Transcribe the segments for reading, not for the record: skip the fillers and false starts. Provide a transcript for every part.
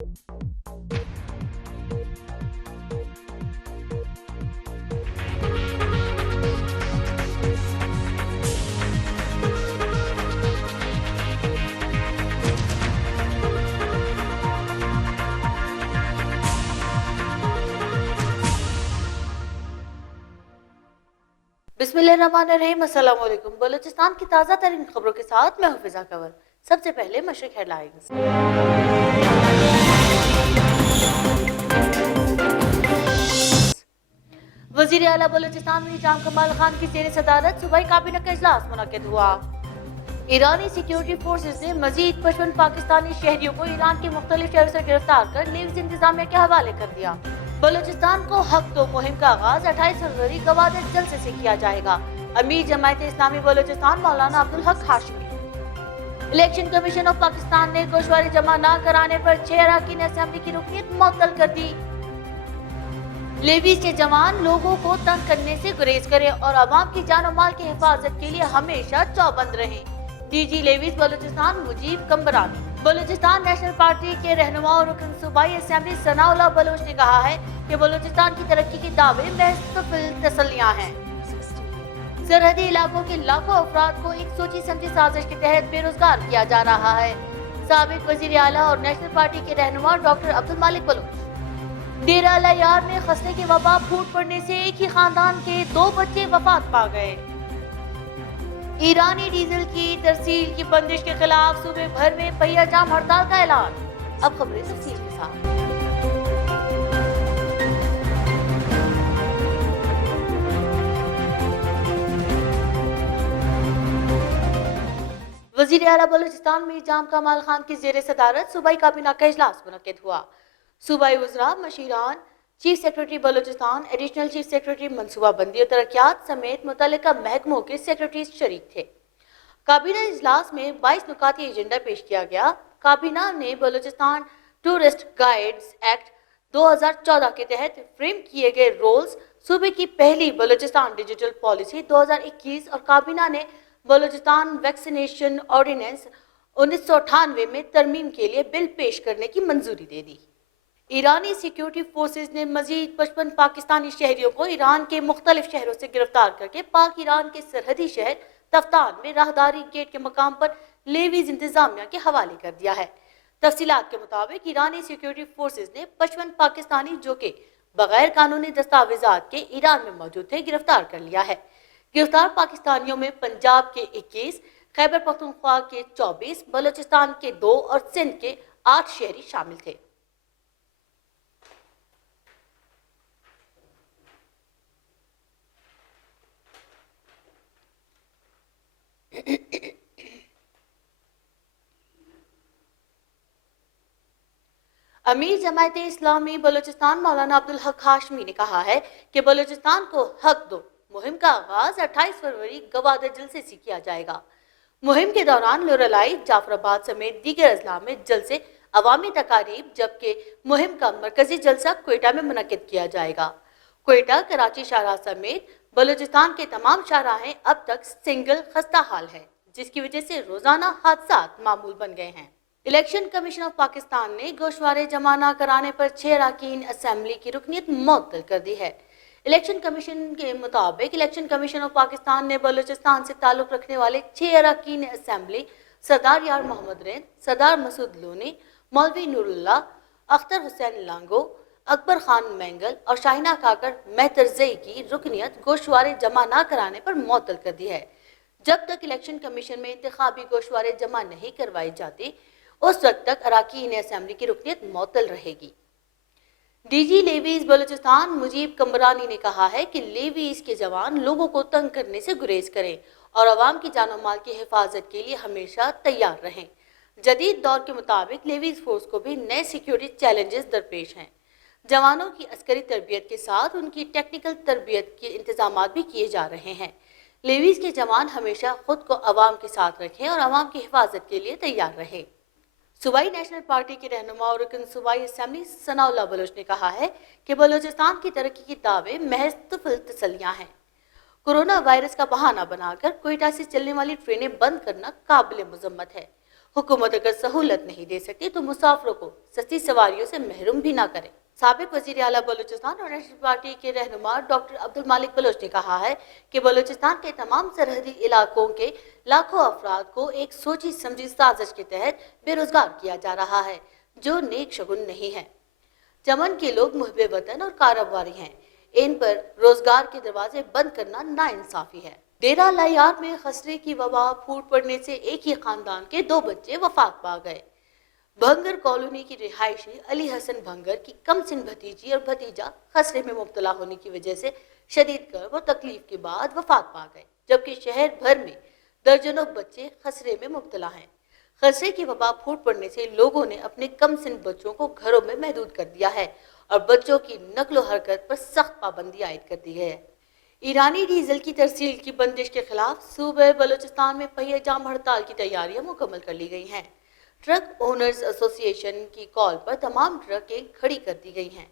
बिस्मिल्लाहिर्रहमानिर्रहीम। अस्सलाम वालेकुम। बलूचिस्तान की ताज़ा तरीन खबरों के साथ मैं हफीजा कंवल। सबसे पहले मशरिक हेडलाइंस। वजीर आला बलूचिस्तान मीर कमाल खान की ज़ेर सदारत सूबाई काबीना का इजलास मुनक्किद हुआ। ईरानी सिक्योरिटी फोर्सेज ने मजीद 55 पाकिस्तानी शहरियों को ईरान के मुख्तलिफ शहरों से गिरफ्तार कर लीव्स इंतजामिया के हवाले कर दिया। बलूचिस्तान को हक दो मुहिम का आगाज 28 फरवरी गवादर जलसे से किया जाएगा। अमीर जमायत इस्लामी बलूचिस्तान मौलाना Abdul Haq Hashmi. Election commission of Pakistan ने गोशवारे जमा न कराने पर 6 अरकान असेंबली की रुकनीत मुअत्तल कर दी। लेवीज के जवान लोगों को तंग करने से गुरेज करें और अवाम की जान और माल की हिफाजत के लिए हमेशा चौबंद रहें। DG levies Balochistan Mujeeb Kambrani. Balochistan national party के रहनुमा और रुकन सूबाई असेंबली सनाउल्लाह बलोच ने कहा है कि बलूचिस्तान की तरक्की के दावे महज तसल्लियां हैं। सरहदी इलाकों के लाखों अफराद को एक सोची समझी साजिश के तहत बेरोजगार किया जा रहा है। साबिक वजीर आला और नेशनल पार्टी के रहनुमा डॉक्टर अब्दुल मालिक बलोच। डेरा अल यार में खसरे की वबा फूट पड़ने से एक ही खानदान के 2 बच्चे वफात पा गए। ईरानी डीजल की तरसील की बंदिश के खिलाफ सूबे भर में पहिया जाम हड़ताल का ऐलान। अब खबरें तफसील के साथ। वजीर आला बलूचिस्तान मीर कमाल खान की ज़ेर सदारत सूबाई काबीना का इजलास मुनक्किद हुआ। सूबाई वज़रा, मशीरान, chief secretary Balochistan, additional chief secretary मनसूबा बंदी और तरक्यात समेत मुतल्लिका महकमों के सेक्रेटरी शरीक थे। काबीना इजलास में 22 नुकाती एजेंडा पेश किया गया। काबीना ने बलूचिस्तान टूरिस्ट गाइड्स एक्ट 2014 के तहत फ्रेम किए गए रोल्स, सूबे की पहली बलूचिस्तान डिजिटल पॉलिसी 2021 और काबीना ने बलूचिस्तान वैक्सीनेशन ऑर्डिनेंस 1998 में तरमीम के लिए बिल पेश करने की मंजूरी दे दी। ईरानी सिक्योरिटी फोर्सेज ने मजीद 55 पाकिस्तानी शहरियों को ईरान के मुख्तलिफ शहरों से गिरफ्तार करके पाक ईरान के सरहदी शहर तफ्तान में राहदारी गेट के मकाम पर लेवीज इंतजामिया के हवाले कर दिया है। तफसीलात के मुताबिक ईरानी सिक्योरिटी फोर्सेज ने 55 पाकिस्तानी जो के बगैर कानूनी दस्तावेजात के ईरान में मौजूद थे गिरफ्तार कर लिया है। गिरफ्तार पाकिस्तानियों में पंजाब के 21, खैबर पख्तूनख्वा के 24, बलूचिस्तान के 2 और सिंध के 8 शहरी शामिल थे। अमीर जमायत इस्लामी बलूचिस्तान मौलाना अब्दुल हक हाशमी ने कहा है कि बलूचिस्तान को हक दो मुहिम का आगाज 28 फरवरी गवादर जलसे से किया जाएगा। मुहिम के दौरान लोरलाई, जाफराबाद समेत दीगर अजला में जलसे, अवामी तकारीब, जबकि मुहिम का मरकजी जलसा क्वेटा में मुनक्किद किया जाएगा। क्वेटा, कराची शाहराह समेत बलूचिस्तान के तमाम शाहराहें अब तक सिंगल खस्ता हाल है, जिसकी वजह से रोजाना हादसात मामूल बन गए हैं। इलेक्शन कमीशन ऑफ पाकिस्तान ने गोशवारे जमा न कराने पर 6 अरकान असेंबली की रुकनीत मुअत्तल कर दी है। इलेक्शन कमीशन के मुताबिक इलेक्शन कमीशन ऑफ पाकिस्तान ने बलूचिस्तान से ताल्लुक रखने वाले 6 अरकान असेंबली सरदार यार मोहम्मद रेन, सरदार मसूद लोनी, मौलवी नूरुल्लाह, अख्तर हुसैन लांगो, अकबर खान मैंगल और शाहिना काकर मेहतरजई की रुकनीत गोशवारे जमा न कराने पर मुअत्तल कर दी है। जब तक इलेक्शन कमीशन में इंतखाबी गोशवारे जमा नहीं करवाई जाती, उस वक्त तक अरकान असेंबली की रुकनीत मुअत्तल रहेगी। डीजी लेवीज बलूचिस्तान मुजीब कम्बरानी ने कहा है कि लेवीज के जवान लोगों को तंग करने से गुरेज करें और अवाम की जान और माल की हिफाजत के लिए हमेशा तैयार रहें। जदीद दौर के मुताबिक लेवीज फोर्स को भी नए सिक्योरिटी चैलेंजेस दरपेश हैं। जवानों की अस्करी तरबियत के साथ उनकी टेक्निकल तरबियत के इंतजाम भी किए जा रहे हैं। लेवीज के जवान हमेशा खुद को अवाम के साथ रखें और अवाम की हिफाजत के लिए तैयार रहें। सूबाई नेशनल पार्टी के रहनुमा और रुकन सूबाई असेंबली सनाउल्लाह बलोच ने कहा है कि बलूचिस्तान की तरक्की के दावे महज तसल्लियां हैं। कोरोना वायरस का बहाना बनाकर क्वेटा से चलने वाली ट्रेनें बंद करना काबिल मजम्मत है। हुकूमत अगर सहूलत नहीं दे सकती तो मुसाफिरों को सस्ती सवारियों से महरूम भी ना करे। साबिक वजीर आला बलूचिस्तान और नेशनल पार्टी के रहनुमा डॉक्टर अब्दुल मालिक बलोच ने कहा है कि बलूचिस्तान के तमाम सरहदी इलाकों के लाखों अफराद को एक सोची समझी साजिश के तहत बेरोजगार किया जा रहा है, जो नेक शगुन नहीं है। चमन के लोग मुहब्बे वतन और कारोबारी हैं, इन पर रोजगार के दरवाजे बंद करना नाइंसाफी है। डेरा लायार में खसरे की वबा फूट पड़ने से एक ही खानदान के 2 बच्चे वफात पा गए। भंगर कॉलोनी की रिहायशी अली हसन भंगर की कमसिन भतीजी और भतीजा खसरे में मुब्तला होने की वजह से शदीद कर्ब और तकलीफ के बाद वफात पा गए, जबकि शहर भर में दर्जनों बच्चे खसरे में मुब्तला हैं। खसरे की वबा फूट पड़ने से लोगों ने अपने कमसिन बच्चों को घरों में महदूद कर दिया है और बच्चों की नक्लो हरकत पर सख्त पाबंदी आयद कर दी है। ईरानी डीजल की तरसील की बंदिश के खिलाफ सूबे बलूचिस्तान में पहिया जाम हड़ताल की तैयारियां मुकम्मल कर ली गई हैं। ट्रक ओनर्स एसोसिएशन की कॉल पर तमाम ट्रकें खड़ी कर दी गई हैं।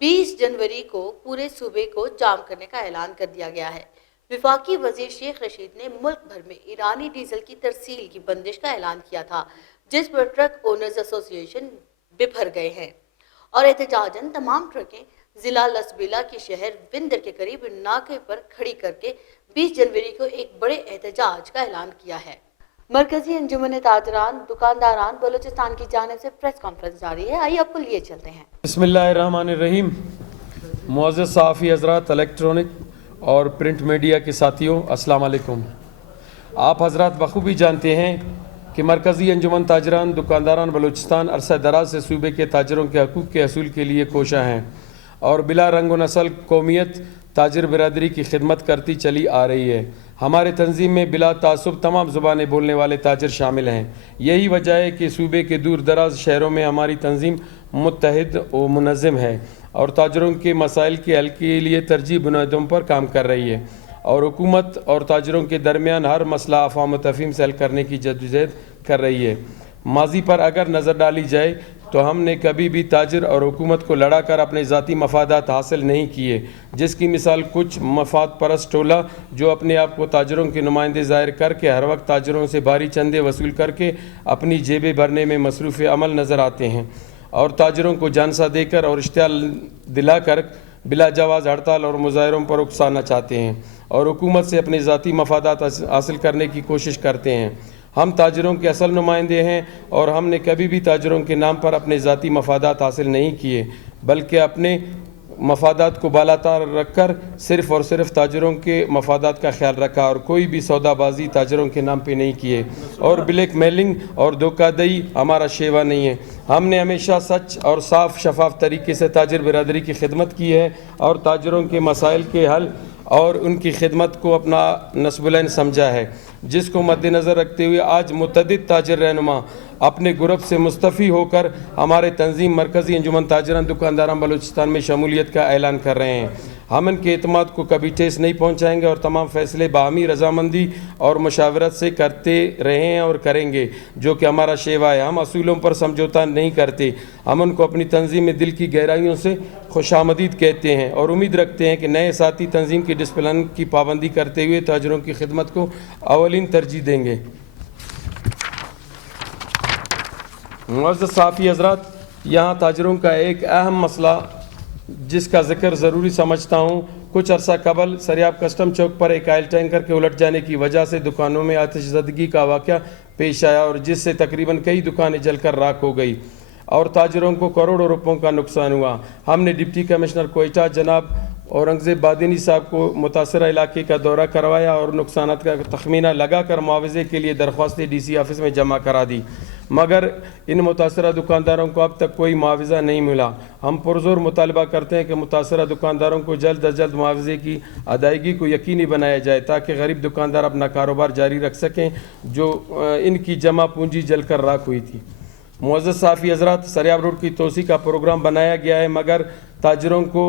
20 जनवरी को पूरे सूबे को जाम करने का ऐलान कर दिया गया है। वफाकी वजीर शेख रशीद ने मुल्क भर में ईरानी डीजल की तरसील की बंदिश का ऐलान किया था, जिस पर ट्रक ओनर्स एसोसिएशन बिफर गए हैं और एहतजाजन तमाम ट्रकें जिला लसबीला के शहर विंदर के करीब नाके पर खड़ी करके 20 जनवरी को एक बड़े एहतजाज का ऐलान किया है। मरकजी अंजुमन ताजरान दुकानदारान बलूचिस्तान की जानिब से प्रेस कॉन्फ्रेंस जारी है, आइए आपको लिए चलते हैं। बिस्मिल्लाहिर्रहमानिर्रहीम। मुअज़्ज़ज़ सहाफ़ी हज़रात, इलेक्ट्रॉनिक और प्रिंट मीडिया के साथियों, अस्सलाम वालेकुम। आप हज़रात बखूबी जानते हैं कि मरकज़ी अंजुमन ताजरान दुकानदारान बलूचिस्तान अरसा दराज से सूबे के ताजरों के हकूक़ के असूल के लिए कोशा हैं और बिला रंग व नस्ल कौमियत ताजर बिरादरी की खिदमत करती चली आ रही है। हमारे तंजीम में बिला तासुब तमाम ज़ुबानें बोलने वाले ताजर शामिल हैं। यही वजह है कि सूबे के दूर दराज शहरों में हमारी तंजीम मुत्तहिद व मुनज़्ज़म है और ताजरों के मसाइल के हल के लिए तरजीह बुनियादों पर काम कर रही है और हुकूमत और ताजरों के दरमियान हर मसला अफ़ाम व तफ़हीम से हल करने की जद्दोजहद कर रही है। माजी पर अगर नज़र डाली जाए तो हमने कभी भी ताजर और हुकूमत को लड़ा कर अपने ज़ाती मफादात हासिल नहीं किए, जिसकी मिसाल कुछ मफाद परस्त टोला जो अपने आप को ताजरों के नुमाइंदे ज़ाहिर करके हर वक्त ताजरों से भारी चंदे वसूल करके अपनी जेबें भरने में मसरूफ़ अमल नज़र आते हैं और ताजरों को जानसा देकर और इश्तियाल दिलाकर बिला जवाज़ हड़ताल और मुजाहरों पर उकसाना चाहते हैं और हुकूमत से अपने ज़ाती मफादात हासिल करने की कोशिश करते हैं। हम ताजरों के असल नुमाइंदे हैं और हमने कभी भी ताजरों के नाम पर अपने ज़ाती मफादात हासिल नहीं किए, बल्कि अपने मफादात को बालातर रखकर सिर्फ़ और सिर्फ ताजरों के मफादात का ख्याल रखा और कोई भी सौदाबाजी ताजरों के नाम पे नहीं किए और ब्लैक मेलिंग और धोखाधड़ी हमारा शेवा नहीं है। हमने हमेशा सच और साफ शफाफ तरीके से ताजर बिरादरी की खिदमत की है और ताजरों के मसाइल के हल और उनकी खिदमत को अपना नस्बुलैन समझा है, जिसको मद्देनज़र रखते हुए आज मुतअद्दिद ताजर रहनुमा अपने ग्रुप से मुस्तफ़ी होकर हमारे तंजीम मरकज़ी अंजुमन ताजरान दुकानदारान बलूचिस्तान में शमूलियत का ऐलान कर रहे हैं। हम इनके एतमाद को कभी ठेस नहीं पहुँचाएँगे और तमाम फ़ैसले बाहमी रजामंदी और मुशावरत से करते रहे हैं और करेंगे, जो कि हमारा शेवा है। हम असूलों पर समझौता नहीं करते। हम उनको अपनी तंजीम में दिल की गहराइयों से खुशामदीद कहते हैं और उम्मीद रखते हैं कि नए साथी तंजीम की डिसिप्लिन की पाबंदी करते हुए ताजरों की खिदमत को अवलिन तरजीह देंगे। मुअज़्ज़ज़ सहाफ़ी हज़रात, यहाँ ताजरों का एक अहम मसला जिसका ज़िक्र ज़रूरी समझता हूँ, कुछ अरसा कबल सरियाब कस्टम चौक पर एक ऑयल टैंकर के उलट जाने की वजह से दुकानों में आतिशज़दगी का वाक़या पेश आया और जिससे तकरीबन कई दुकानें जलकर राख हो गई और ताजरों को करोड़ों रुपयों का नुकसान हुआ। हमने डिप्टी कमिश्नर कोयटा जनाब औरंगज़ेब बादिनी साहब को मुतासरा इलाके का दौरा करवाया और नुकसानात का तखमीना लगा कर मुआवजे के लिए दरख्वास्तें DC ऑफिस में जमा करा दी, मगर इन मुतासरा दुकानदारों को अब तक कोई मुआवजा नहीं मिला। हम पुरजोर मुतालबा करते हैं कि मुतासरा दुकानदारों को जल्द अज जल्द मुआवजे की अदायगी को यकीनी बनाया जाए ताकि गरीब दुकानदार अपना कारोबार जारी रख सकें, जो इनकी जमा पूंजी जलकर राख हुई थी। मुअज़्ज़ज़ सहाफ़ी हज़रात, सरियाब रोड की तोसी का प्रोग्राम बनाया गया है, मगर ताजरों को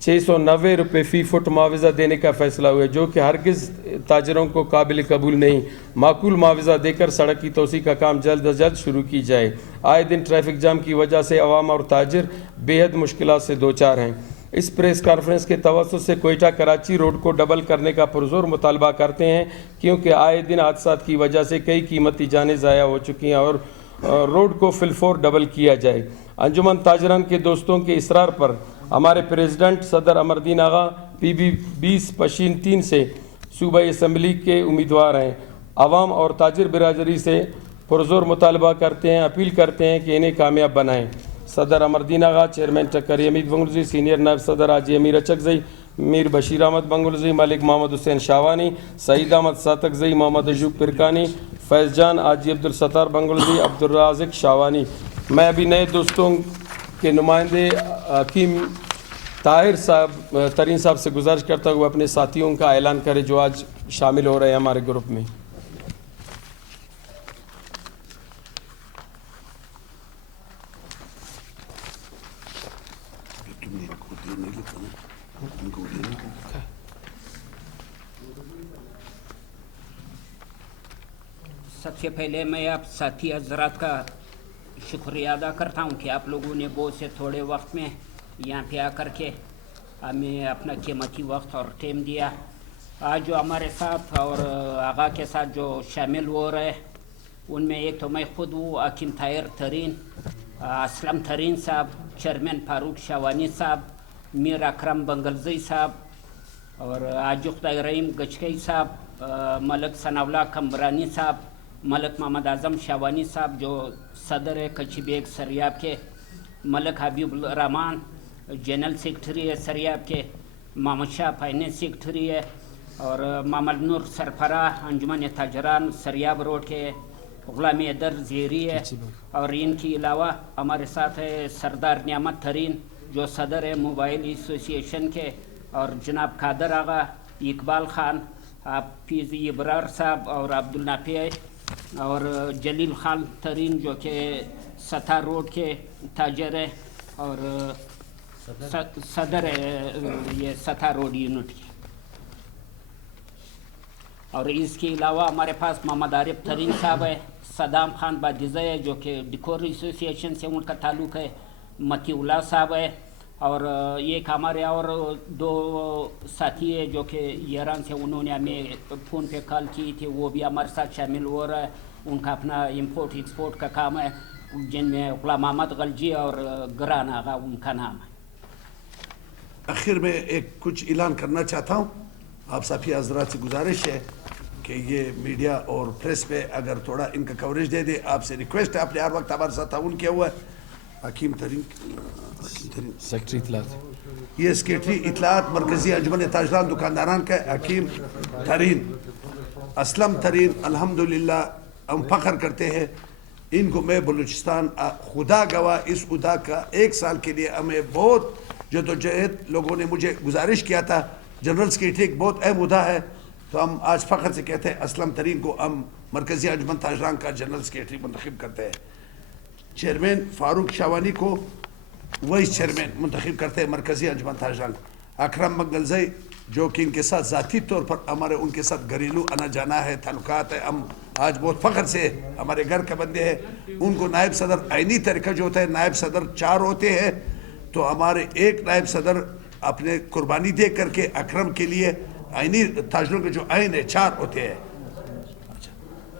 690 रुपये फ़ी फुट मुआवजा देने का फ़ैसला हुआ है, जो कि हरगिज़ ताजरों को काबिल कबूल नहीं। माकूल मुआवजा देकर सड़क की तोसी का काम जल्द अज जल्द शुरू की जाए। आए दिन ट्रैफिक जाम की वजह से अवाम और ताजर बेहद मुश्किलात से दो चार हैं। اس پریس کانفرنس کے توسط سے کوئٹہ کراچی روڈ کو ڈبل کرنے کا پرزور مطالبہ کرتے ہیں، کیونکہ آئے دن حادثات کی وجہ سے کئی قیمتی جانیں ضائع ہو چکی ہیں اور روڈ کو فی الفور ڈبل کیا جائے۔ انجمن تاجران کے دوستوں کے اصرار پر ہمارے پریزیڈنٹ صدر امردین آغا پی بی 20 پشین 3 سے صوبائی اسمبلی کے امیدوار ہیں۔ عوام اور تاجر برادری سے پرزور مطالبہ کرتے ہیں، اپیل کرتے ہیں کہ انہیں کامیاب بنائیں۔ صدر امردین آغا، چیئرمین ٹکر حمید بنگلزئی، سینئر نائب صدر حاجی امیر اچکزئی، میر بشیر احمد بنگلزئی، ملک محمد حسین شاوانی، سعید احمد ساتکزئی، محمد ایوب پرکانی، فیض جان، حاجی عبدالستار بنگلزئی، عبدالرازق شاوانی۔ میں ابھی نئے دوستوں کے نمائندے حکیم طاہر صاحب ترین صاحب سے گزارش کرتا ہوں اپنے ساتھیوں کا اعلان کرے جو آج شامل ہو رہے ہیں ہمارے گروپ میں۔ سب سے پہلے میں آپ ساتھی حضرات کا شکریہ ادا کرتا ہوں کہ آپ لوگوں نے بہت سے تھوڑے وقت میں یہاں پہ آ کر کے ہمیں اپنا قیمتی وقت اور ٹائم دیا۔ آج جو ہمارے ساتھ اور آغا کے ساتھ جو شامل ہو رہے ان میں ایک تو میں خود ہوں، حکیم طاہر ترین، اسلم ترین صاحب، چیئرمین فاروق شاوانی صاحب، میر اکرم بنگلزئی صاحب اور حاجی خدای رحیم گچکئی صاحب، ملک ثناء اللہ کمرانی صاحب، ملک محمد اعظم شاوانی صاحب جو صدر ہے کچی بیگ سریاب کے، ملک حبیب الرحمان جنرل سیکرٹری ہے سریاب کے، محمد شاہ فائنینس سیکرٹری ہے، اور محمد نور سرفراہ انجمن تاجران سریاب روڈ کے، غلام حیدر زیری ہے، اور ان کے علاوہ ہمارے ساتھ ہے سردار نعمت ترین جو صدر ہے موبائل ایسوسی ایشن کے، اور جناب قادر آغا، اقبال خان، حافظ ابرار صاحب اور عبدالنافع، اور جلیل خان ترین جو کہ ستا روڈ کے تاجر ہے اور صدر ہے یہ ستا روڈ یونٹ کی۔ اور اس کے علاوہ ہمارے پاس محمد عارف ترین صاحب ہے، صدام خان بادزہ ہے جو کہ ڈیکور ایسوسی ایشن سے ان کا تعلق ہے، متی اللہ صاحب ہے، اور ایک ہمارے اور دو ساتھی ہے جو کہ ایران سے انہوں نے ہمیں فون پہ کال کی تھی، وہ بھی ہمارے ساتھ شامل ہو رہا ہے، ان کا اپنا امپورٹ ایکسپورٹ کا کام ہے، جن میں غلام محمد غلجی اور گران آغا ان کا نام ہے۔ آخر میں ایک کچھ اعلان کرنا چاہتا ہوں، آپ ساتھی حضرات سے گزارش ہے کہ یہ میڈیا اور پریس پہ اگر تھوڑا ان کا کوریج دے دے، آپ سے ریکویسٹ ہے، آپ نے ہر وقت ہمارے ساتھ تعاون کیا ہوا ہے۔ حکیم ترین سیکرٹری اطلاعات، یہ سیکرٹری اطلاعات مرکزی انجمن تاجران دکانداران کا حکیم ترین، اسلم ترین، الحمدللہ ہم فخر کرتے ہیں ان کو۔ میں بلوچستان خدا گواہ اس عہدہ کا 1 سال کے لیے ہمیں بہت جدوجہد، لوگوں نے مجھے گزارش کیا تھا، جنرل سیکرٹری ایک بہت اہم عہدہ ہے، تو ہم آج فخر سے کہتے ہیں اسلم ترین کو ہم مرکزی انجمن تاجران کا جنرل سیکرٹری منتخب کرتے ہیں۔ چیئرمین فاروق شاوانی کو وائس چیئرمین منتخب کرتے ہیں مرکزی انجمن تاجران۔ اکرم بنگلزئی جو کہ ان کے ساتھ ذاتی طور پر ہمارے ان کے ساتھ گھریلو آنا جانا ہے، تعلقات ہے، ہم آج بہت فخر سے ہمارے گھر کے بندے ہیں، ان کو نائب صدر آئینی طریقہ جو ہوتا ہے، نائب صدر 4 ہوتے ہیں، تو ہمارے ایک نائب صدر اپنے قربانی دے کر کے اکرم کے لیے آئینی تاجروں کے جو آئین ہے 4 ہوتے ہیں۔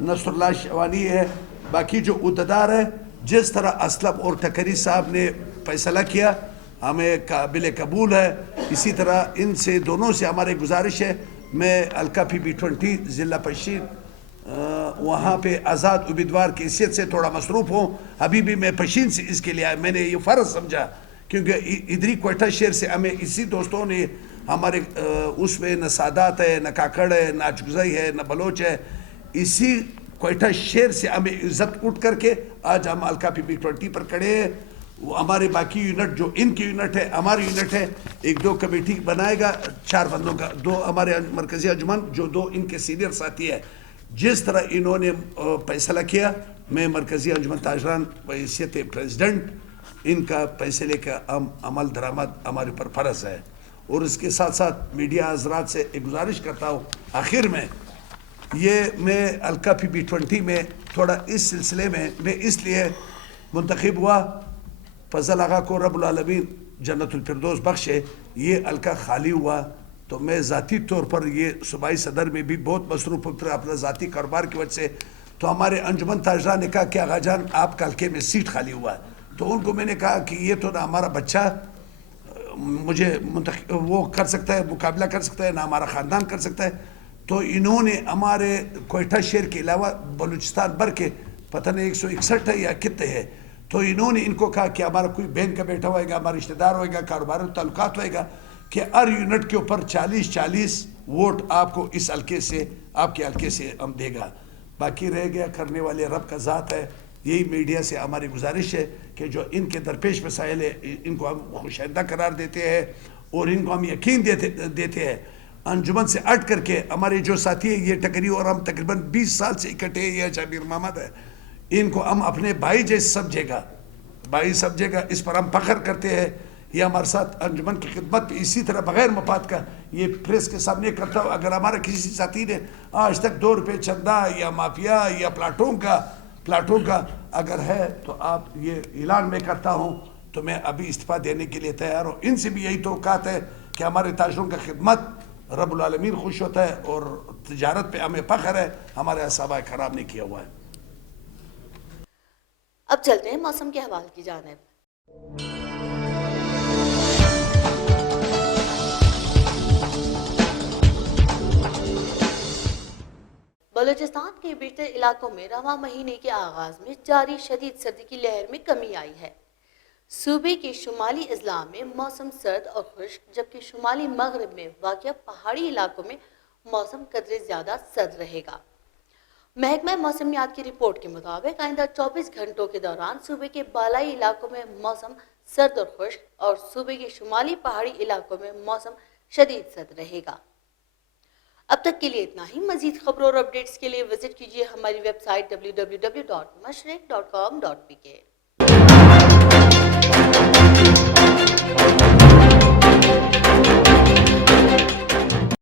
نصر اللہ شوانی ہے، باقی جو عہدیدار ہے، جس طرح اسلم اور ٹکری صاحب نے فیصلہ کیا ہمیں قابل قبول ہے، اسی طرح ان سے دونوں سے ہمارے گزارش ہے۔ میں الکا پی بی 20 ضلع پشین وہاں پہ آزاد امیدوار کی حیثیت سے تھوڑا مصروف ہوں، ابھی بھی میں پشین سے اس کے لیے آیا، میں نے یہ فرض سمجھا کیونکہ ادھری کوئٹہ شہر سے ہمیں اسی دوستوں نے ہمارے اس میں نہ سادات ہے، نہ کاکڑ ہے، نہ اچگزئی ہے، نہ بلوچ ہے، اسی کوئٹہ شہر سے ہمیں عزت اٹھ کر کے آج ہم الکا پی بی 20 پر کھڑے ہیں۔ ہمارے باقی یونٹ جو ان کی یونٹ ہے، ہماری یونٹ ہے، 1-2 کمیٹی بنائے گا 4 بندوں کا، 2 ہمارے مرکزی انجمن جو 2 ان کے سینئر ساتھی ہیں۔ جس طرح انہوں نے فیصلہ کیا، میں مرکزی انجمن تاجران بحیثیت پریزیڈنٹ ان کا فیصلے کا عمل درآمد ہمارے پر فرض ہے۔ اور اس کے ساتھ ساتھ میڈیا حضرات سے ایک گزارش کرتا ہوں، آخر میں یہ میں الکا پی بی 20 میں تھوڑا اس سلسلے میں اس لیے منتخب ہوا، فضل آغا کو رب العالمین जन्नत फिरदौस बख्शे, ये हल्का खाली हुआ तो मैं ज़ाती तौर पर ये सूबाई सदर में भी बहुत मसरूफ़ हूँ फिर अपना ज़ाती कारोबार की वजह से। तो हमारे अंजुमन ताजरा ने कहा कि आगा जान आपका हल्के में सीट खाली हुआ है, तो उनको मैंने कहा कि ये तो ना हमारा बच्चा मुझे वो कर सकता है, मुकाबला कर सकता है, ना हमारा ख़ानदान कर सकता है। तो इन्होंने हमारे कोयटा शहर के अलावा बलूचिस्तान भर के पता नहीं 161 है या कितने है, तो इन्होंने इनको कहा कि हमारा कोई बहन का बेटा होएगा, हमारा रिश्तेदार होएगा, कारोबार ताल्लुकात होएगा, कि हर यूनिट के ऊपर 40-40 वोट आपको इस हल्के से, आपके हल्के से हम देगा। बाकी रह गया करने वाले रब का ज़ात है। यही मीडिया से हमारी गुजारिश है कि जो इनके दरपेश मसाइल है इनको हम खुशाइंदा करार देते हैं और इनको हम यकीन देते हैं। अंजुमन से हट करके हमारे जो साथी है ये टकरी और हम तकरीबन 20 साल से इकट्ठे हैं, ये शाबिर मोहम्मद है, इनको हम अपने भाई जैसे समझेगा, भाई समझेगा, इस पर हम फख्र करते हैं। ये हमारे साथ अंजुमन की खिदमत इसी तरह बग़ैर मफाद का ये प्रेस के सामने करता हूँ। अगर हमारा किसी साथी ने आज तक 2 रुपये चंदा या माफिया या प्लाटों का अगर है तो आप ये ऐलान में करता हूँ, तो मैं अभी इस्तीफ़ा देने के लिए तैयार हूँ। इनसे भी यही तवक्कात है कि हमारे ताजरों का खिदमत रब्बुल आलमीन खुश होता है और तिजारत पे हमें फ़ख्र है, हमारे असहाबा खराब नहीं किया हुआ है। अब चलते हैं मौसम के हवाले की जानिब। बलूचिस्तान के बेहतर इलाकों में रवां महीने के आगाज में जारी शदीद सर्दी की लहर में कमी आई है। सूबे के शुमाली अजला में मौसम सर्द और खुश्क, जबकि शुमाली मगरब में वाक़िया पहाड़ी इलाकों में मौसम कदरे ज़्यादा सर्द रहेगा। महकमा मौसमियात की रिपोर्ट के मुताबिक आइंदा 24 घंटों के दौरान सूबे के बालाई इलाकों में मौसम सर्द और खुश्क और सूबे के शुमाली पहाड़ी इलाकों में मौसम शदीद सर्द रहेगा। अब तक के लिए इतना ही। मजीद खबरों और अपडेट्स के लिए विजिट कीजिए हमारी वेबसाइट www.mashriq.com.pk।